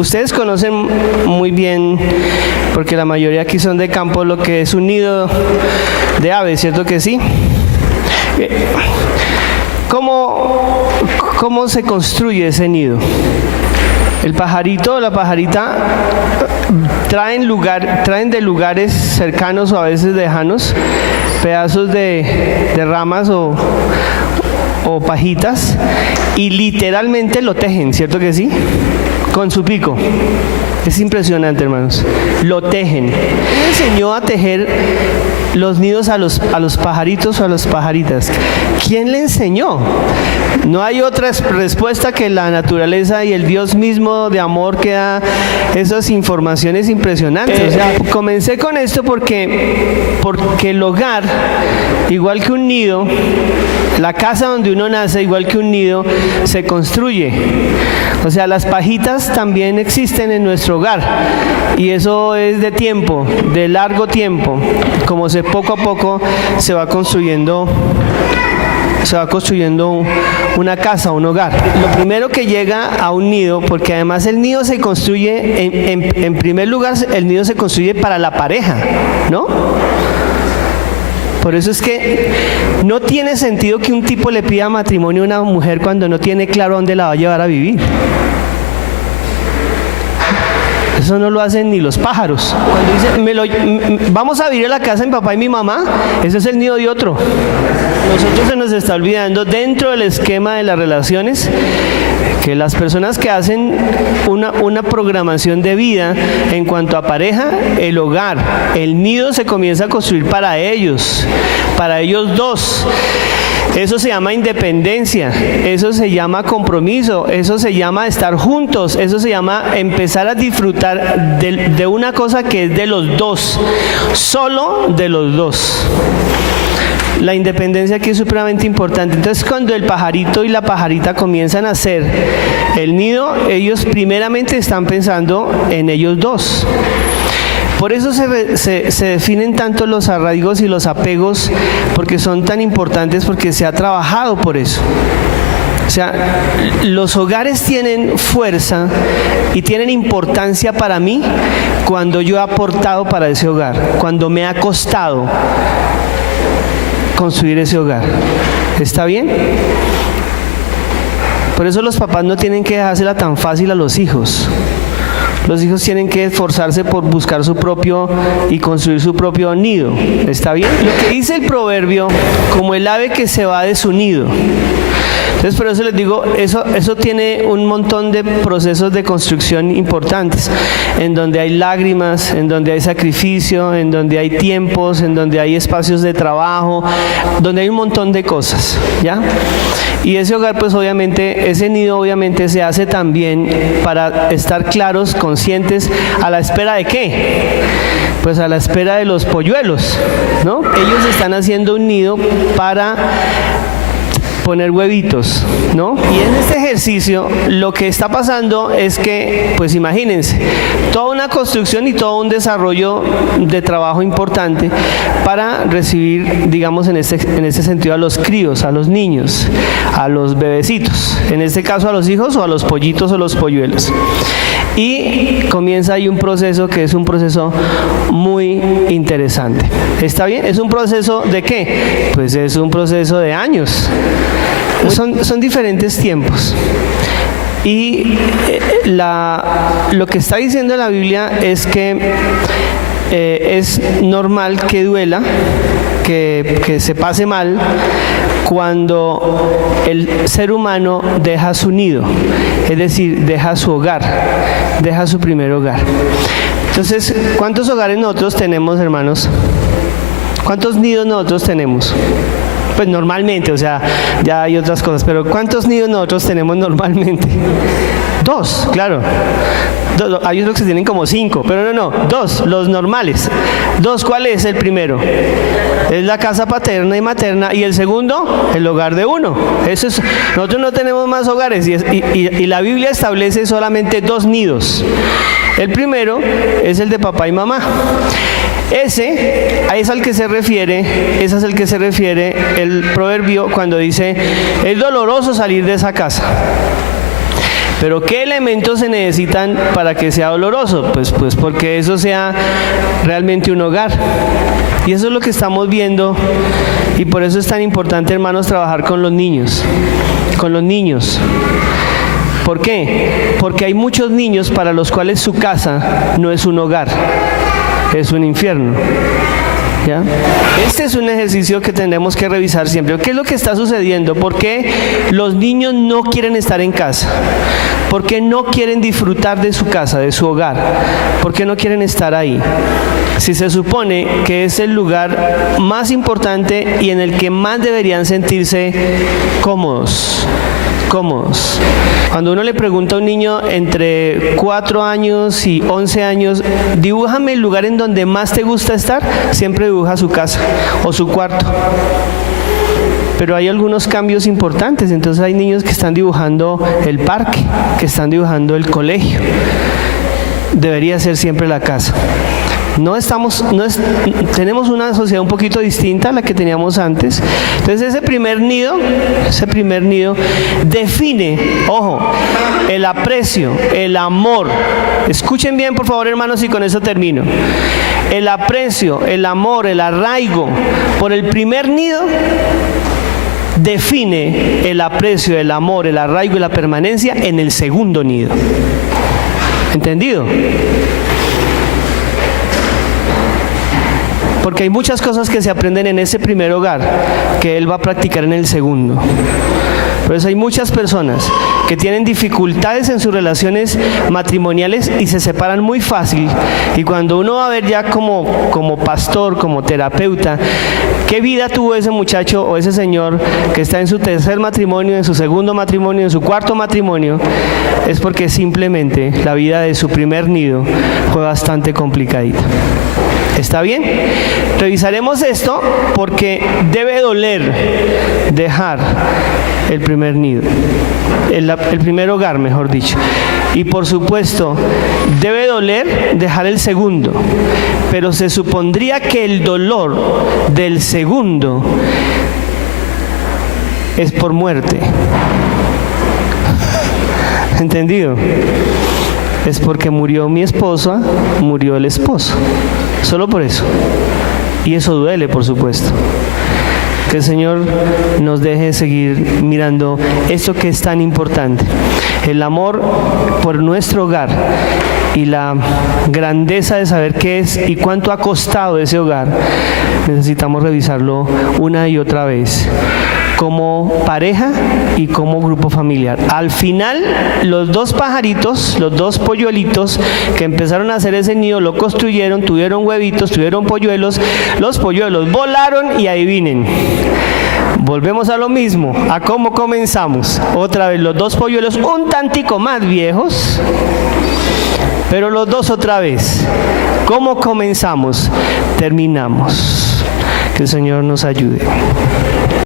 Ustedes conocen muy bien, porque la mayoría aquí son de campo, lo que es un nido de aves, ¿cierto que sí? ¿Cómo se construye ese nido? El pajarito o la pajarita traen de lugares cercanos o a veces lejanos pedazos de ramas o pajitas y literalmente lo tejen, ¿cierto que sí? Con su pico. Es impresionante, hermanos. Lo tejen. ¿Quién enseñó a tejer los nidos a los pajaritos o a las pajaritas? ¿Quién le enseñó? No hay otra respuesta que la naturaleza y el Dios mismo de amor que da esas informaciones impresionantes. O sea, comencé con esto porque el hogar, igual que un nido, la casa donde uno nace, igual que un nido, se construye. O sea, las pajitas también existen en nuestro hogar y eso es de tiempo, de largo tiempo, como poco a poco se va construyendo una casa, un hogar. Lo primero que llega a un nido, porque además el nido se construye, en primer lugar, el nido se construye para la pareja, ¿no? Por eso es que no tiene sentido que un tipo le pida matrimonio a una mujer cuando no tiene claro dónde la va a llevar a vivir. Eso no lo hacen ni los pájaros. Cuando dicen, vamos a vivir en la casa de mi papá y mi mamá, ese es el nido de otro. Nosotros se nos está olvidando dentro del esquema de las relaciones que las personas que hacen una programación de vida en cuanto a pareja, el hogar, el nido se comienza a construir para ellos dos. Eso se llama independencia, eso se llama compromiso, eso se llama estar juntos, eso se llama empezar a disfrutar de una cosa que es de los dos, solo de los dos. La independencia aquí es supremamente importante. Entonces, cuando el pajarito y la pajarita comienzan a hacer el nido, ellos primeramente están pensando en ellos dos. Por eso se definen tanto los arraigos y los apegos, porque son tan importantes, porque se ha trabajado por eso. O sea, los hogares tienen fuerza y tienen importancia para mí cuando yo he aportado para ese hogar, cuando me ha costado construir ese hogar. ¿Está bien? Por eso los papás no tienen que dejársela tan fácil a los hijos. Los hijos tienen que esforzarse por buscar su propio y construir su propio nido. ¿Está bien? Lo que dice el proverbio, como el ave que se va de su nido. Entonces, por eso les digo, eso tiene un montón de procesos de construcción importantes, en donde hay lágrimas, en donde hay sacrificio, en donde hay tiempos, en donde hay espacios de trabajo, donde hay un montón de cosas, ¿ya? Y ese hogar, pues obviamente, ese nido obviamente se hace también para estar claros, conscientes, a la espera de ¿qué? Pues a la espera de los polluelos, ¿no? Ellos están haciendo un nido para poner huevitos, ¿no? Y en este ejercicio lo que está pasando es que, pues imagínense, toda una construcción y todo un desarrollo de trabajo importante para recibir, digamos, en ese sentido a los críos, a los niños, a los bebecitos, en este caso a los hijos o a los pollitos o los polluelos. Y comienza ahí un proceso que es un proceso muy interesante. ¿Está bien? ¿Es un proceso de qué? Pues es un proceso de años. Son diferentes tiempos. Y lo que está diciendo la Biblia es que es normal que duela, que se pase mal cuando el ser humano deja su nido, es decir, deja su hogar, deja su primer hogar. Entonces, ¿cuántos hogares nosotros tenemos, hermanos? ¿Cuántos nidos nosotros tenemos? Pues normalmente, o sea, ya hay otras cosas, pero ¿cuántos nidos nosotros tenemos normalmente? 2, claro. Hay otros que tienen como 5, pero no, 2, los normales. 2, ¿cuál es el primero? Es la casa paterna y materna, y el segundo, el hogar de uno. Eso es, nosotros no tenemos más hogares, y la Biblia establece solamente 2 nidos. El primero es el de papá y mamá. Ese es al que se refiere el proverbio cuando dice, es doloroso salir de esa casa. Pero ¿qué elementos se necesitan para que sea oloroso? Pues porque eso sea realmente un hogar. Y eso es lo que estamos viendo, y por eso es tan importante, hermanos, trabajar con los niños. Con los niños. ¿Por qué? Porque hay muchos niños para los cuales su casa no es un hogar, es un infierno. ¿Ya? Este es un ejercicio que tendremos que revisar siempre. ¿Qué es lo que está sucediendo? ¿Por qué los niños no quieren estar en casa? ¿Por qué no quieren disfrutar de su casa, de su hogar? ¿Por qué no quieren estar ahí? Si se supone que es el lugar más importante y en el que más deberían sentirse cómodos. Cuando uno le pregunta a un niño entre 4 años y 11 años, dibújame el lugar en donde más te gusta estar, siempre dibuja su casa o su cuarto. Pero hay algunos cambios importantes, entonces hay niños que están dibujando el parque, que están dibujando el colegio. Debería ser siempre la casa. Tenemos una sociedad un poquito distinta a la que teníamos antes. Entonces ese primer nido define, ojo, el aprecio, el amor. Escuchen bien, por favor, hermanos, y con eso termino. El aprecio, el amor, el arraigo por el primer nido define el aprecio, el amor, el arraigo y la permanencia en el segundo nido. ¿Entendido? Porque hay muchas cosas que se aprenden en ese primer hogar que él va a practicar en el segundo. Por eso hay muchas personas que tienen dificultades en sus relaciones matrimoniales y se separan muy fácil. Y cuando uno va a ver ya como pastor, como terapeuta, ¿qué vida tuvo ese muchacho o ese señor que está en su tercer matrimonio, en su segundo matrimonio, en su cuarto matrimonio? Es porque simplemente la vida de su primer nido fue bastante complicadita. ¿Está bien? Revisaremos esto porque debe doler dejar el primer nido, el primer hogar, mejor dicho. Y por supuesto, debe doler dejar el segundo, pero se supondría que el dolor del segundo es por muerte. ¿Entendido? Es porque murió mi esposa, murió el esposo. Solo por eso. Y eso duele, por supuesto. Que el Señor nos deje seguir mirando esto que es tan importante. El amor por nuestro hogar y la grandeza de saber qué es y cuánto ha costado ese hogar. Necesitamos revisarlo una y otra vez, como pareja y como grupo familiar. Al final, los dos pajaritos, los dos polluelitos que empezaron a hacer ese nido, lo construyeron, tuvieron huevitos, tuvieron polluelos, los polluelos volaron y adivinen, volvemos a lo mismo, a cómo comenzamos. Otra vez, los dos polluelos un tantico más viejos, pero los dos otra vez. ¿Cómo comenzamos? Terminamos. Que el Señor nos ayude.